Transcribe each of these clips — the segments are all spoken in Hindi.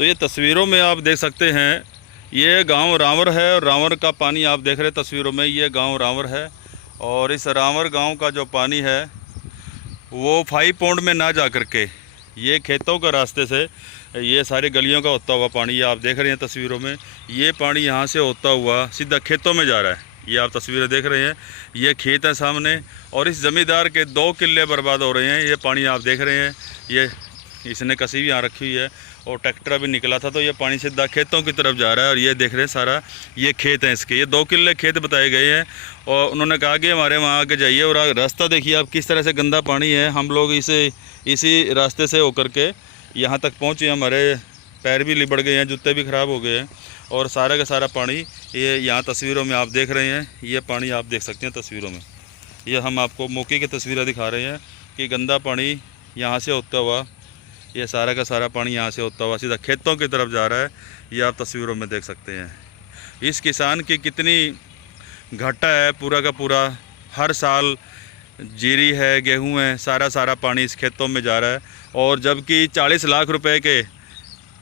तो ये तस्वीरों में आप देख सकते हैं, ये गांव रांवर है और रांवर का पानी आप देख रहे हैं तस्वीरों में, ये गांव रांवर है। और इस रांवर गांव का जो पानी है वो 5 पौंड में ना जा कर के ये खेतों के रास्ते से ये सारी गलियों का होता हुआ पानी, ये आप देख रहे हैं तस्वीरों में, ये पानी यहाँ से होता हुआ सीधा खेतों में जा रहा है। ये आप तस्वीरें देख रहे हैं, ये खेत है सामने और इस ज़मींदार के 2 किल्ले बर्बाद हो रहे हैं। ये पानी आप देख रहे हैं, ये इसने कसी भी यहाँ रखी हुई है और ट्रैक्टर भी निकला था, तो ये पानी सीधा खेतों की तरफ जा रहा है। और ये देख रहे हैं सारा ये खेत है इसके, ये 2 किल्ले खेत बताए गए हैं। और उन्होंने कहा कि हमारे वहाँ आगे जाइए और रास्ता देखिए आप किस तरह से गंदा पानी है। हम लोग इसी रास्ते से होकर के यहाँ तक पहुँचे, हमारे पैर भी लिबड़ गए हैं, जूते भी ख़राब हो गए हैं और सारा का सारा पानी ये यहाँ तस्वीरों में आप देख रहे हैं। ये पानी आप देख सकते हैं तस्वीरों में, ये हम आपको मौके की तस्वीरें दिखा रहे हैं कि गंदा पानी यहाँ से होता हुआ, ये सारा का सारा पानी यहाँ से होता हुआ सीधा खेतों की तरफ जा रहा है। ये आप तस्वीरों में देख सकते हैं। इस किसान की कितनी घाटा है, पूरा का पूरा हर साल जीरी है, गेहूं है, सारा पानी इस खेतों में जा रहा है। और जबकि 40 लाख रुपए के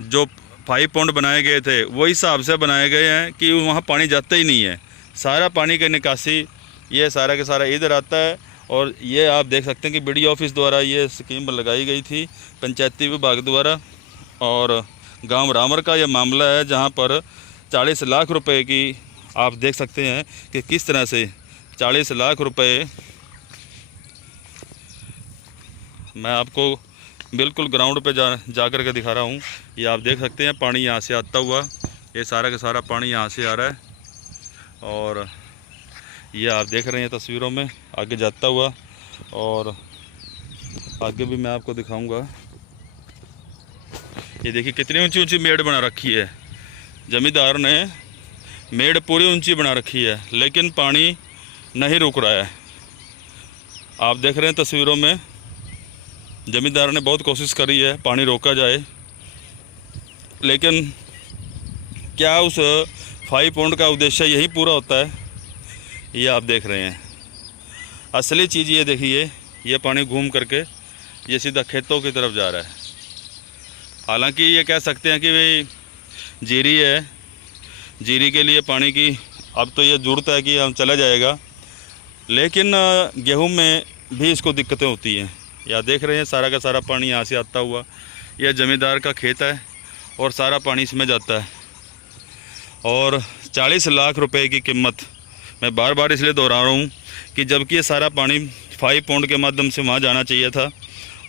जो 5 पौंड बनाए गए थे वो हिसाब से बनाए गए हैं कि वहाँ पानी जाता ही नहीं है। सारा पानी का निकासी ये सारा का सारा इधर आता है। और ये आप देख सकते हैं कि BDO ऑफिस द्वारा ये स्कीम लगाई गई थी, पंचायती विभाग द्वारा। और गांव रांवर का ये मामला है जहां पर 40 लाख रुपए की आप देख सकते हैं कि किस तरह से 40 लाख रुपए, मैं आपको बिल्कुल ग्राउंड पे जा कर के दिखा रहा हूँ। ये आप देख सकते हैं पानी यहाँ से आता हुआ, ये सारा का सारा पानी यहाँ से आ रहा है और ये आप देख रहे हैं तस्वीरों में आगे जाता हुआ। और आगे भी मैं आपको दिखाऊंगा। ये देखिए कितनी ऊंची ऊंची मेड़ बना रखी है, जमींदार ने मेड़ पूरी ऊंची बना रखी है, लेकिन पानी नहीं रुक रहा है। आप देख रहे हैं तस्वीरों में, जमींदार ने बहुत कोशिश करी है पानी रोका जाए, लेकिन क्या उस 5 पौंड का उद्देश्य यही पूरा होता है? ये आप देख रहे हैं असली चीज़। ये देखिए, ये पानी घूम करके ये सीधा खेतों की तरफ जा रहा है। हालांकि ये कह सकते हैं कि भाई जीरी है, जीरी के लिए पानी की अब तो ये ज़रूरत है कि हम चला जाएगा, लेकिन गेहूं में भी इसको दिक्कतें होती हैं। यह देख रहे हैं सारा का सारा पानी यहाँ से आता हुआ, यह ज़मींदार का खेत है और सारा पानी इसमें जाता है। और 40 लाख रुपए की कीमत, मैं बार बार इसलिए दोहरा रहा हूँ कि जबकि ये सारा पानी 5 पौंड के माध्यम से वहाँ जाना चाहिए था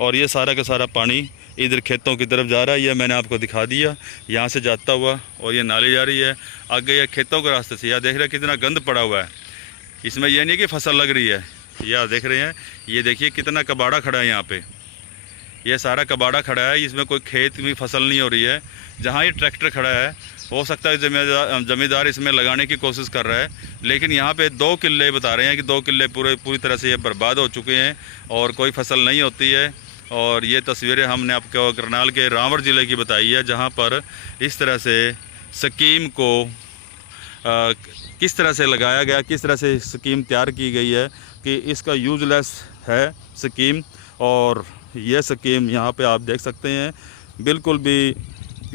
और ये सारा का सारा पानी इधर खेतों की तरफ जा रहा है। ये मैंने आपको दिखा दिया यहाँ से जाता हुआ, और ये नाली जा रही है आगे ये खेतों के रास्ते से। यह देख रहे हैं कितना गंद पड़ा हुआ है, इसमें यह नहीं कि फसल लग रही है। यह देख रहे हैं, ये देखिए कितना कबाड़ा खड़ा है यहाँ पे, ये सारा कबाड़ा खड़ा है, इसमें कोई खेत में फसल नहीं हो रही है। जहाँ ये ट्रैक्टर खड़ा है हो सकता है ज़मींदार इसमें लगाने की कोशिश कर रहा है, लेकिन यहाँ पे 2 किल्ले बता रहे हैं कि 2 किल्ले पूरी तरह से ये बर्बाद हो चुके हैं और कोई फसल नहीं होती है। और ये तस्वीरें हमने आपको करनाल के रांवर ज़िले की बताई है, जहाँ पर इस तरह से स्कीम को किस तरह से लगाया गया, किस तरह से स्कीम तैयार की गई है कि इसका यूजलेस है स्कीम। और ये स्कीम यहाँ पे आप देख सकते हैं बिल्कुल भी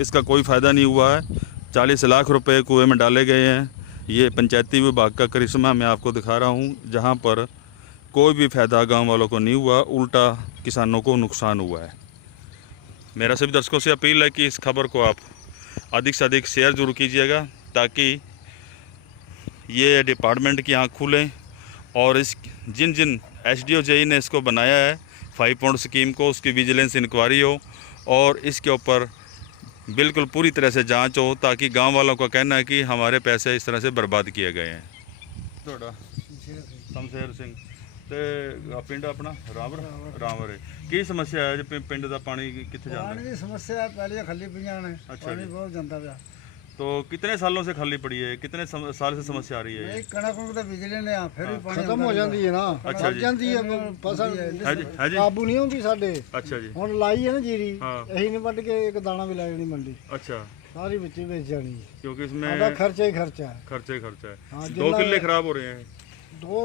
इसका कोई फ़ायदा नहीं हुआ है। 40 लाख रुपए कुएं में डाले गए हैं। ये पंचायती विभाग का करिश्मा मैं आपको दिखा रहा हूँ, जहाँ पर कोई भी फ़ायदा गांव वालों को नहीं हुआ, उल्टा किसानों को नुकसान हुआ है। मेरा सभी दर्शकों से अपील है कि इस खबर को आप अधिक से अधिक शेयर जरूर कीजिएगा, ताकि ये डिपार्टमेंट की आँख खुलें और इस जिन SDO JE ने इसको बनाया है 5 पौंड स्कीम को, उसकी विजिलेंस इंक्वायरी हो और इसके ऊपर बिल्कुल पूरी तरह से जांच हो, ताकि गांव वालों का कहना है कि हमारे पैसे इस तरह से बर्बाद किए गए हैं। थोड़ा शमशेर सिंह ਤੇ ਪਿੰਡ ਆਪਣਾ ਰਾਂਵਰ ਹੈ। ਕੀ ਸਮੱਸਿਆ ਹੈ ਜੀ ਪਿੰਡ ਦਾ ਪਾਣੀ ਕਿੱਥੇ ਜਾਂਦਾ ਹੈ? पानी की समस्या पहले खाली पीना है, पानी बहुत जाता है। तो कितने सालों से खाली पड़ी है, कितने साल से समस्या आ रही है? कणक तो बिजली ने फिर भी पानी खत्म हो जाती है ना, अच्छा जी। जाती है फसल है जी काबू नहीं होती साडे। अच्छा जी। ਹੁਣ ਲਾਈ ਹੈ ਨਾ ਜੀਰੀ, हाँ ਇਹੀ ਨਹੀਂ ਵੱਢ ਕੇ ਇੱਕ ਦਾਣਾ ਵੀ ਲੈ ਜਾਣੀ ਮੰਡੀ, अच्छा, ਸਾਰੀ ਵਿੱਚ ਹੀ ਵੇਚ ਜਾਣੀ ਹੈ। क्योंकि ਸਾਡਾ इसमें ਖਰਚਾ ਹੀ ਖਰਚਾ ਹੈ। खर्चे खर्चा है। हाँ, 2 किल्ले खराब हो रहे हैं। ਦੋ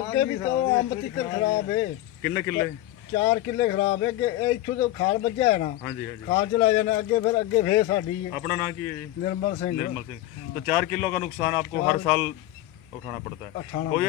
ਅੱਗੇ ਵੀ ਤਾਂ ਅੰਬ ਤਿੱਕਰ ਖਰਾਬ ਹੈ। कितने किल्ले? 4 ਕਿੱਲੇ ਖਰਾਬ ਹੈ ਅੱਗੇ ਇਹ ਇੱਥੋਂ ਤੋਂ ਖਾਲ ਵੱਜਿਆ ਹੈ ਨਾ हाँ जी हाँ जी। ਖਾਲ ਚ ਲੈ ਜਾਣਾ ਅੱਗੇ ਫੇਰ ਸਾਡੀ ਹੈ अपना नाम की है जी? ਨਿਰਮਲ ਸਿੰਘ निर्मल सिंह। तो 4 किलो का नुकसान आपको हर साल उठाना पड़ता है। अठाना कोई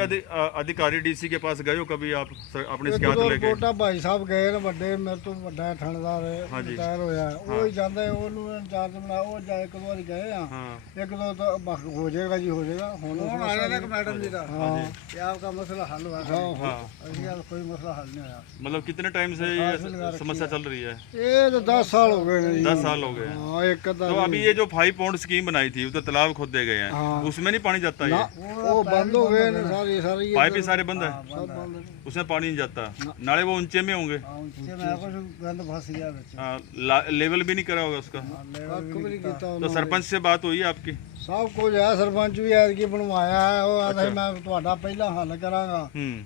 अधिकारी डीसी के पास गए हो कभी आप अपनी शिकायत लेके? ਰਿਪੋਰਟਾਂ ਭਾਈ ਸਾਹਿਬ ਗਏ ਨੇ ਵੱਡੇ ਮੇਰੇ ਤੋਂ ਵੱਡਾ ਥਾਣੇਦਾਰ ਹਾਂਜੀ। ਰਿਟਾਇਰ ਹੋਇਆ ਉਹ ਹੀ ਜਾਂਦਾ ਹੈ, ਉਹਨੂੰ ਇੰਚਾਰਜ ਬਣਾ ਉਹ ਜਾਏ ਇੱਕ ਵਾਰੀ ਗਏ ਆ हाँ ਇੱਕ ਦੋ ਤਾਂ ਹੋ ਜਾਏਗਾ ਜੀ ਹੋ ਜਾਏਗਾ ਹੁਣ ਆ ਜਾਣਾ ਕਿ ਮੈਡਮ ਜੀ ਦਾ ਹਾਂ ਇਹ ਆਪका मसला हल हुआ हाँ। अभी यार कोई मसला हल नहीं होया। मतलब कितने टाइम से ये समस्या चल रही है? ਇਹ ਤਾਂ 10 ਸਾਲ ਹੋ ਗਏ ਨੇ ਜੀ 10 साल हो गए हैं। ਹਾਂ ਇੱਕ ਅੱਧਾ तो अभी ये जो 5 पॉइंट स्कीम बनाई थी, तो तालाब खोदे गए हैं, हाँ। उसमें नहीं पानी जाता ये? ਉਹ ਬੰਦ ਹੋ ਗਏ ਨੇ ਸਾਰੇ पाइप ही सारे बंद है, सब बंद है। उसमें पानी नहीं जाता। नाले वो ऊंचे में होंगे, हाँ, उनसे मैं कुछ गंद फंस गया बच्चे हाँ, लेवल भी नहीं करा होगा उसका। ਕੱਖ ਵੀ ਨਹੀਂ ਕੀਤਾ तो सरपंच से बात हुई है आपकी? ਸਭ ਕੁਝ ਹੈ ਸਰਪੰਚ ਵੀ ਐਤਕੀ ਬਣਵਾਇਆ ਹੈ ਉਹ ਆਦਾ ਮੈਂ ਤੁਹਾਡਾ ਪਹਿਲਾਂ ਹੱਲ ਕਰਾਂਗਾ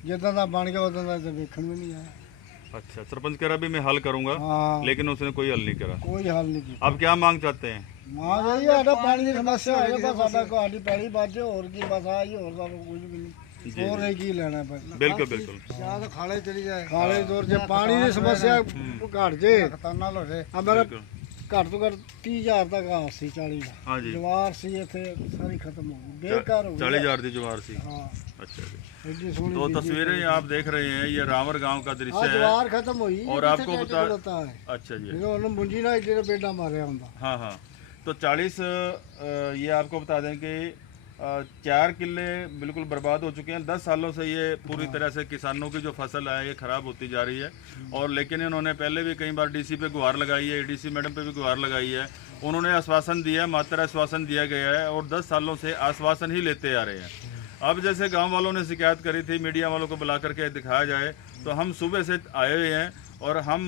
ਜਿੱਦਾਂ ਦਾ ਬਣ ਗਿਆ ਉਦਾਂ ਦਾ ਤੇ ਵੇਖਣ ਵੀ ਨਹੀਂ ਆਇਆ अच्छा, सरपंच कह रहा भी मैं हल करूंगा, ਹਾਂ लेकिन उसने कोई हल नहीं करा। ਕੋਈ ਹੱਲ ਨਹੀਂ ਕੀਤਾ अब क्या मांग चाहते हैं? ਮਾਂ ਜੀ ਸਾਡਾ ਪਾਣੀ ਦੀ ਸਮੱਸਿਆ ਹੈ ਬਸ ਸਾਡਾ ਤੁਹਾਡੀ ਪੈੜੀ ਬਾਜੇ ਹੋਰ ਕੀ ਬਸ ਆਹੀ ਹੋਰ ਸਾਨੂੰ ਕੁਝ ਵੀ ਨਹੀਂ जी ਹੋਰ ਨਹੀਂ ਕੀ ਲੈਣਾ ਪਹਿਲਾਂ बिल्कुल बिल्कुल। या तो खाले चली जाए ਖਾਲੇ ਦੌਰ ਜੇ ਪਾਣੀ ਦੀ ਸਮੱਸਿਆ ਘਟ ਜੇ खतरनाक हो जाए ਆ ਮੇਰਾ बिल्कुल। ਘੱਟ ਤੋਂ ਘੱਟ 30000 ਤੱਕ ਆ ਸੀ 40 ਦਾ हाँ जी, ਜਵਾਰ ਸੀ ਇੱਥੇ ਸਾਰੀ ਖਤਮ ਹੋ ਗਈ ਬੇਕਾਰ ਹੋ ਗਈ 40,000 दी जवार सी। ਹਾਂ अच्छा जी। ਐਡੀ ਸੋਹਣੀ तो तस्वीरें आप देख रहे हैं, ये रावर गांव का ਆ दृश्य है। ਜਵਾਰ ਖਤਮ ਹੋਈ और आपको बता- ਬਤਾ ਹੈ अच्छा जी, ਜਦੋਂ ਉਹਨੂੰ ਮੁੰਜੀ ਨਾਲ ਜਿਹੜਾ ਬੇਡਾ ਮਾਰਿਆ ਹੁੰਦਾ हाँ हाँ। तो 40 ये आपको बता दें कि 4 किल्ले बिल्कुल बर्बाद हो चुके हैं। 10 सालों से ये पूरी तरह से किसानों की जो फसल है ये ख़राब होती जा रही है। और लेकिन इन्होंने पहले भी कई बार डीसी पे गुहार लगाई है, एडीसी मैडम पे भी गुहार लगाई है। उन्होंने आश्वासन दिया, मात्र आश्वासन दिया गया है और 10 सालों से आश्वासन ही लेते आ रहे हैं। अब जैसे गांव वालों ने शिकायत करी थी, मीडिया वालों को बुला करके दिखाया जाए, तो हम सुबह से आए हुए हैं और हम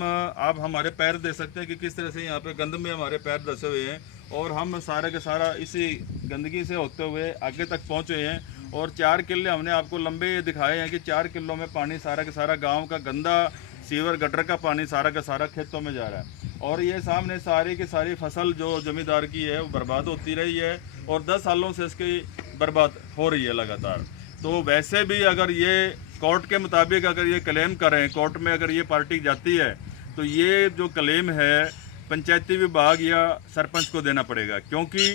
आप हमारे पैर दे सकते हैं कि किस तरह से यहाँ पे गंद में हमारे पैर धसे हुए हैं और हम सारे के सारा इसी गंदगी से होते हुए आगे तक पहुँचे हैं। और 4 किल्ले हमने आपको लंबे दिखाए हैं कि 4 किलों में पानी सारा का सारा गाँव का गंदा सीवर गटर का पानी सारा का सारा खेतों में जा रहा है। और ये सामने सारी की सारी फसल जो जमींदार की है वो बर्बाद होती रही है और 10 सालों से इसकी बर्बाद हो रही है लगातार। तो वैसे भी अगर ये कोर्ट के मुताबिक अगर ये क्लेम करें, कोर्ट में अगर ये पार्टी जाती है तो ये जो क्लेम है पंचायती विभाग या सरपंच को देना पड़ेगा, क्योंकि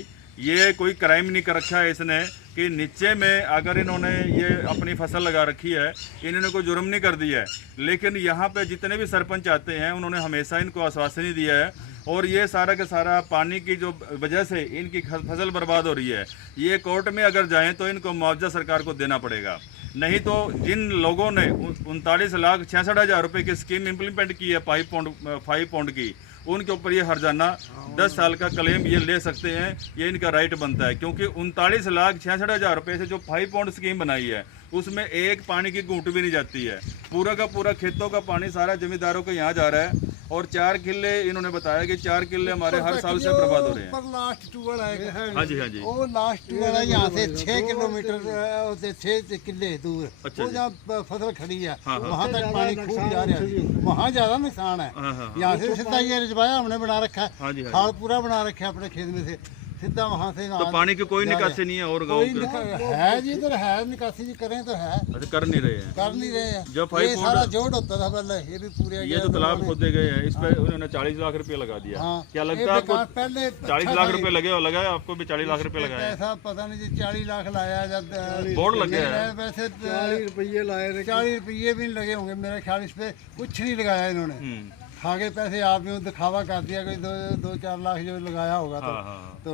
ये कोई क्राइम नहीं कर रखा है इसने कि नीचे में अगर इन्होंने ये अपनी फसल लगा रखी है, इन्होंने कोई जुर्म नहीं कर दिया है। लेकिन यहाँ पे जितने भी सरपंच आते हैं उन्होंने हमेशा इनको आश्वासन ही दिया है और ये सारा का सारा पानी की जो वजह से इनकी फसल बर्बाद हो रही है। ये कोर्ट में अगर जाएं तो इनको मुआवजा सरकार को देना पड़ेगा, नहीं तो जिन लोगों ने 39,66,000 रुपये की स्कीम इम्प्लीमेंट की है 5 पौंड की, उनके ऊपर ये हर्जाना 10 साल का क्लेम ये ले सकते हैं। ये इनका राइट बनता है, क्योंकि 39,66,000 रुपये से जो 5 पौंड स्कीम बनाई है उसमें एक पानी की घूंट भी नहीं जाती है। पूरा का पूरा खेतों का पानी सारा जमींदारों को यहाँ जा रहा है। और 4 किल्ले इन्होंने बताया कि 4 किल्ले हमारे हर साल से बर्बाद हो रहे हैं। पर लास्ट टूअल है हाँ जी हाँ जी। वो लास्ट टूअल है यहाँ से 6 किलोमीटर से 6 किले दूर। अच्छा वो जी। जहाँ फसल खड़ी है हाँ, हाँ। वहाँ तक पानी खूब जा रहा है, वहाँ ज्यादा नुकसान है। हाँ हाँ यहाँ से सीधा ये रिजवाया हमने बना रखा है, हाँ जी हाँ खाल पूरा बना रखा है अपने खेत में से सीधा वहाँ से जी। तो पानी की कोई निकासी नहीं है और गाँव कोई है जी, इधर है निकासी जी करें तो है, अच्छा कर नहीं रहे हैं। कर नहीं रहे हैं। जो ये 5 सारा पौंड जोड़ होता था पहले, ये भी पूरे ये जो तालाब खोदे गए हैं इस पर उन्होंने 40 लाख रुपए लगा दिया। हाँ। क्या ये लगता है आपको बेकार पहले 40 लाख रुपए लगे? और लगाए आपको भी 40 लाख रुपए लगाए हैं? पैसा पता नहीं जी 40 लाख लाया जब बोर्ड लगे हैं। वैसे 40 रुपये लाए थे 40 रुपये भी नहीं लगे होंगे मेरे ख्याल, इस पे कुछ नहीं लगाया इन्होंने। खा के पैसे आपने दिखावा कर दिया कि 2-4 लाख जो लगाया होगा हाँ हाँ हाँ। तो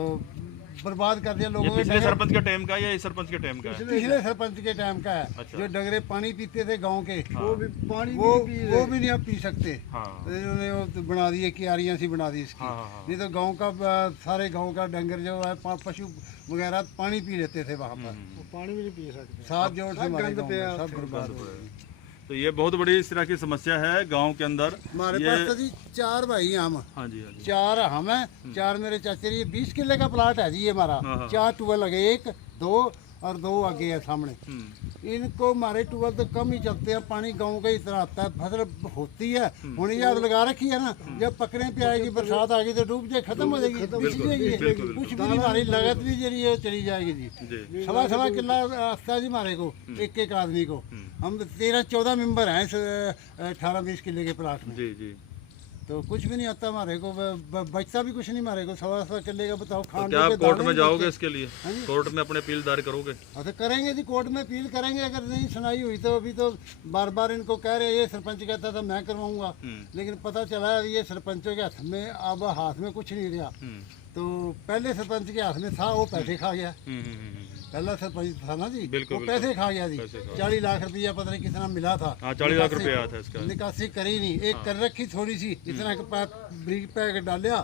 बर्बाद कर दिया ये लोगों पिछले सरपंच के टाइम का या इस सरपंच के टाइम का है? पिछले सरपंच के टाइम का है। अच्छा। जो डगरे पानी पीते थे गांव के वो भी पानी वो भी नहीं अब पी सकते। हाँ तो इन्होंने वो तो बना दी है, क्यारियां सी बना दी इसकी। हाँ, हाँ। नहीं तो गांव का सारे गांव का डंगर जो है पशु वगैरह पानी पी लेते थे वहाँ पर। पानी भी नहीं पी सकते। सात जोड़ से हमारे गंद गाँव पे में सब बर्बाद हो गए। तो ये बहुत बड़ी इस तरह की समस्या है गांव के अंदर। हमारे ये पास तो जी 4 भाई हैं हम, हाँ जी हाँ जी 4 हम हैं, 4 मेरे चाचे। ये 20 किले का प्लाट है जी ये हमारा। हाँ, हाँ। 4 टूबेल लगे, 1 2 और 2 आगे है सामने। इनको हमारे ट्यूबवेल तो कम ही चलते हैं, पानी गाँव का ही तरह आता है, फसल होती है। हूँ ये अब लगा रखी है ना, जब पकड़े पे आएगी, बरसात आ गई तो डूब जाए, खत्म हो जाएगी, बिछ जाएगी, कुछ भी नहीं, हमारी लागत भी जरी है चली जाएगी जी। सवा किला रास्ता जी हमारे को, एक आदमी को। हम 13-14 मेंबर हैं इस 18-20 किले के प्लाट में जी जी। तो कुछ भी नहीं आता हमारे को, बचता भी कुछ नहीं हमारे को। 1.25 किले का बताओ, तो खान क्या आप के कोर्ट दाने में नहीं जाओगे बचते। इसके लिए? कोर्ट में अपने अपील दायर करोगे? तो करेंगे जी, कोर्ट में अपील करेंगे। अगर नहीं सुनाई हुई तो अभी तो बार बार इनको कह रहे हैं, ये सरपंच कहता था मैं करवाऊंगा, लेकिन पता चला ये सरपंचों के हाथ में, अब हाथ में कुछ नहीं रहा। तो पहले सरपंच के हाथ में था, वो पैसे खा गया। पहला सरपंच था ना जी, बिल्कुल, वो पैसे खा गया जी। पैसे खा 40 लाख रुपया पता नहीं कितना मिला था। हाँ 40 लाख रुपया था इसका। निकासी करी नहीं, एक कर रखी थोड़ी सी, इतना ब्रिक पैक डालिया,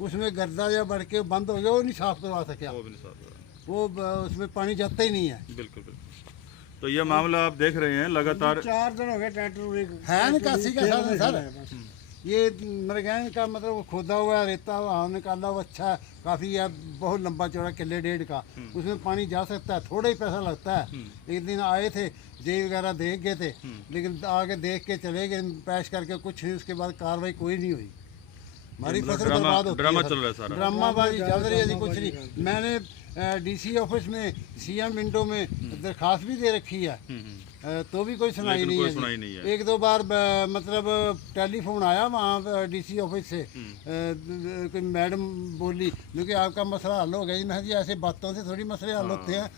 उसमें गर्दा या बढ़ के बंद हो गया, वो नहीं साफ करवा सका। वो भी नहीं साफ हुआ। वो उसमें पानी जाता ही नहीं है। बिल्कुल बिल्कुल। तो ये मामला आप देख रहे हैं लगातार 4 दिन हो गए ट्रैक्टर है निकासी का साधन सर। ये मरगैन का मतलब वो खोदा हुआ है, रेता वहाँ निकाला हुआ, अच्छा काफ़ी है, बहुत लंबा चौड़ा, किले 1.5 का, उसमें पानी जा सकता है, थोड़ा ही पैसा लगता है। एक दिन आए थे, जेई वगैरह देख गए थे, लेकिन आगे देख के चले गए, पैश करके कुछ नहीं, उसके बाद कार्रवाई कोई नहीं हुई। हमारी फसल बर्बाद होती ड्रामा है, चल रहा है सारा, ड्रामाबाजी चल रही है जी, कुछ नहीं। मैंने डीसी ऑफिस में, सीएम विंडो में दरखास्त भी दे रखी है, तो भी कोई सुनाई नहीं है, सुनाई नहीं है। 1-2 बार मतलब टेलीफोन आया वहाँ डीसी ऑफिस से, कोई मैडम बोली क्योंकि आपका मसला हल हो गया जी। मैं जी ऐसे बातों से थोड़ी मसले हल होते हैं,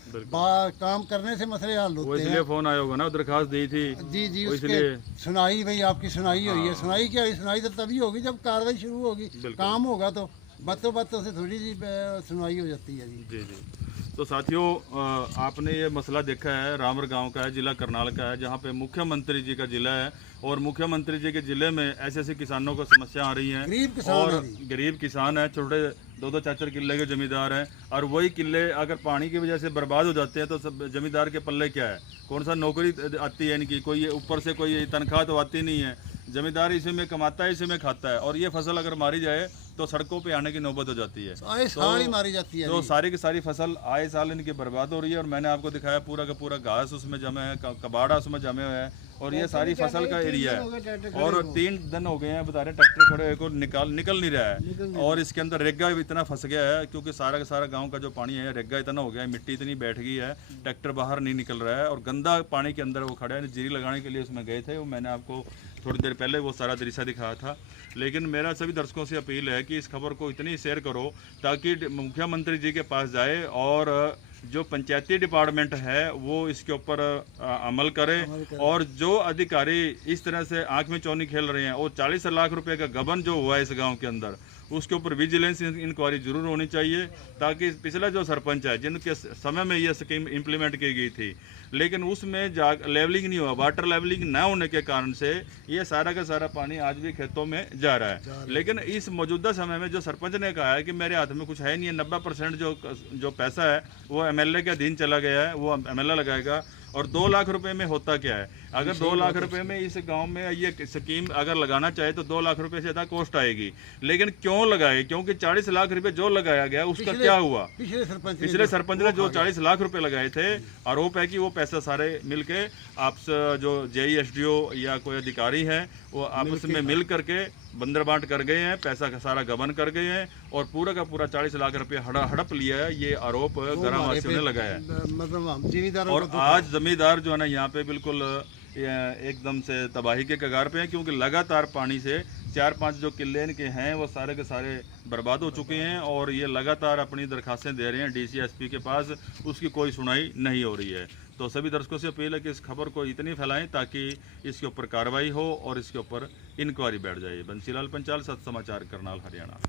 काम करने से मसले हल वो होते हैं। इसलिए फोन आया होगा ना, दरखास्त दी थी जी जी, वो उसके सुनाई भाई आपकी सुनाई हुई है। सुनाई क्या हुई? सुनाई तो तभी होगी जब कार्रवाई शुरू होगी, काम होगा तो बातों से थोड़ी सी सुनाई हो जाती है जी। जी जी। तो साथियों आपने ये मसला देखा है, रामर गांव का है, जिला करनाल का है, जहां पे मुख्यमंत्री जी का जिला है और मुख्यमंत्री जी के जिले में ऐसे ऐसे किसानों को समस्या आ रही हैं। गरीब किसान और है जी। गरीब किसान है, छोटे 2-2 4 किले के जमींदार हैं, और वही किले अगर पानी की वजह से बर्बाद हो जाते हैं तो सब जमींदार के पल्ले क्या है? कौन सा नौकरी आती है इनकी? कोई ऊपर से कोई तनख्वाह तो आती नहीं है। जमींदार इसी में कमाता है, इसी में खाता है, और ये फसल अगर मारी जाए तो सड़कों पे आने की नौबत हो जाती है। आए साल ही मारी जाती है तो जी। सारी की सारी फसल आए साल इनकी बर्बाद हो रही है। और मैंने आपको दिखाया पूरा का पूरा घास उसमें जमे है, कबाड़ा उसमें जमे हुए हैं, और ये सारी फसल का एरिया है। और 3 दिन हो गए हैं बता रहे ट्रैक्टर खड़े हुए को, निकल नहीं रहा है। और इसके अंदर रेगा भी इतना फंस गया है, क्योंकि सारा का सारा गांव का जो पानी है, रेगा इतना हो गया है, मिट्टी इतनी बैठ गई है, ट्रैक्टर बाहर नहीं निकल रहा है, और गंदा पानी के अंदर वो खड़ा है। जीरी लगाने के लिए उसमें गए थे, वो मैंने आपको थोड़ी देर पहले वो सारा दृश्य दिखाया था। लेकिन मेरा सभी दर्शकों से अपील है कि इस खबर को इतनी शेयर करो ताकि मुख्यमंत्री जी के पास जाए, और जो पंचायती डिपार्टमेंट है वो इसके ऊपर अमल करे। और जो अधिकारी इस तरह से आंख में चौनी खेल रहे हैं, और 40 लाख रुपए का गबन जो हुआ है इस गांव के अंदर, उसके ऊपर विजिलेंस इंक्वायरी जरूर होनी चाहिए, ताकि पिछला जो सरपंच है जिनके समय में ये स्कीम इम्प्लीमेंट की गई थी, लेकिन उसमें लेवलिंग नहीं हुआ, वाटर लेवलिंग न होने के कारण से ये सारा का सारा पानी आज भी खेतों में जा रहा है। लेकिन इस मौजूदा समय में जो सरपंच ने कहा है कि मेरे हाथ में कुछ है नहीं है, 90% जो पैसा है वो एमएलए के अधीन चला गया है, वो एमएलए लगाएगा। और 2 लाख रुपए में होता क्या है? अगर 2 लाख रुपए में इस गांव में ये स्कीम अगर लगाना चाहे तो 2 लाख रुपए से ज़्यादा कॉस्ट आएगी। लेकिन क्यों लगाए? क्योंकि 40 लाख रुपए जो लगाया गया उसका क्या हुआ? पिछले सरपंच ने जो 40 लाख रुपए लगाए थे, आरोप है कि वो पैसा सारे मिलके आपस जो जेई एसडीओ या कोई अधिकारी है वो आपस में मिल करके बंदर बांट कर गए हैं, पैसा का सारा गबन कर गए हैं, और पूरा का पूरा 40 लाख रुपए हड़प लिया है। ये आरोप ग्रामवासियों ने लगाया है। मतलब हम जिम्मेदारों और आज जमींदार जो है ना यहाँ पे बिल्कुल एकदम से तबाही के कगार पे हैं, क्योंकि लगातार पानी से 4-5 जो किले इनके हैं वो सारे के सारे बर्बाद हो चुके हैं, और ये लगातार अपनी दरखास्तें दे रहे हैं डीसी एसपी के पास, उसकी कोई सुनाई नहीं हो रही है। तो सभी दर्शकों से अपील है कि इस खबर को इतनी फैलाएं ताकि इसके ऊपर कार्रवाई हो और इसके ऊपर इंक्वायरी बैठ जाए। बंसीलाल पंचाल, सच समाचार, करनाल, हरियाणा।